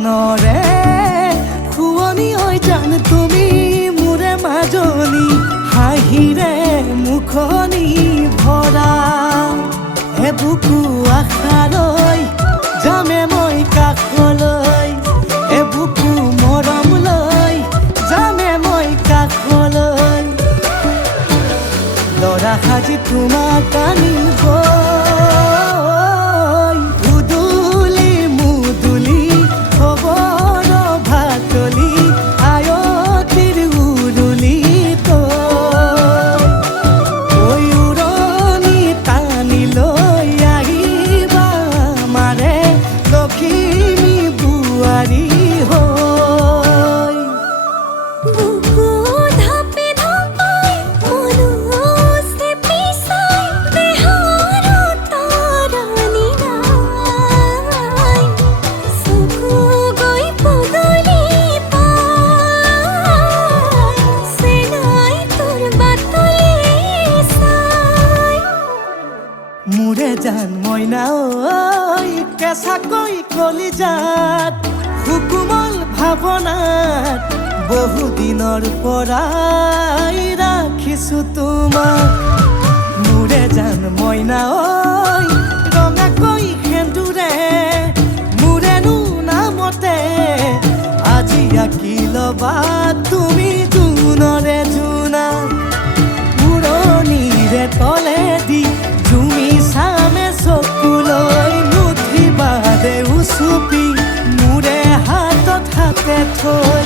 মনৰে শুৱনি হৈ জান তুমি মোৰে মাজনী হাঁহিৰে মুখনি ভৰা বুকু আশালৈ যামে মই কাষলৈ বুকু মৰম লৈ যামে মই কাষলৈ লৰা সাজি তোমাক আনিব উদুলি মুদুলি খবৰ ভাতলি আয়তিৰ উৰুলি উৰণি টানি লৈ আহিবা মাৰে লখিমী বোৱাৰী হৈ মোৰে জান মইনা ঐ কেঁচাকৈ কলিজাত সুকুমল ভাৱনাত বহুদিনৰ পৰাই ৰাখিছো তোমাক মোৰে জান মইনা ঐ ৰঙাকৈ সেন্দুৰে মোৰেনো নামতে আজি আঁকি ল'বা তুমি জোনৰে জোনা উৰণিৰে তলেদি তুমি চামে চকুলৈ নুঠিবা দে উচুপি মোৰে হাতত হাতে থৈ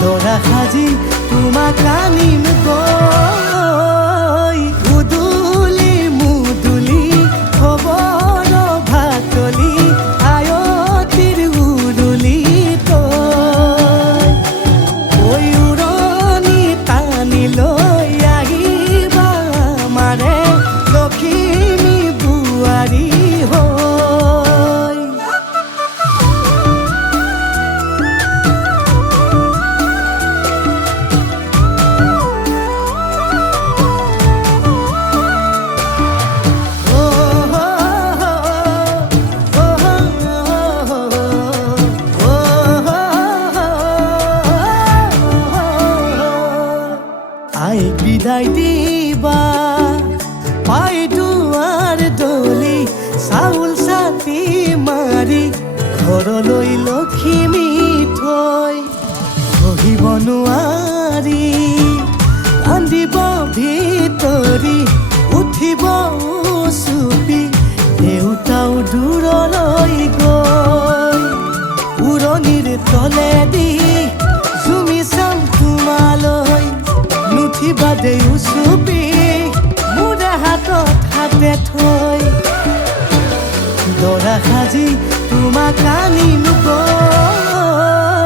দৰা সাজি তোমাক আনিম গৈ উদুলি মুদুলি খবৰ ভাতলি আয়তিৰ উৰুলি তই উৰণি টানি লৈ আহিবা মাৰে লখিমী বোৱাৰী হৈ আই বিদায় দিবা পাই দুৱাৰ দলি চাউল চাতি মাৰি ঘৰলৈ লখিমী থৈ বহিব নোৱাৰি কান্দিব ভিতৰি উঠিব চুপি দেউতাও দূৰলৈ গৈ উৰণিৰ তলেদি জুমি চাম তোমালৈ নুঠিবা দে উচুপি মোৰে হাতত হাতে থৈ দৰা সাজি তোমাক আনিম গৈ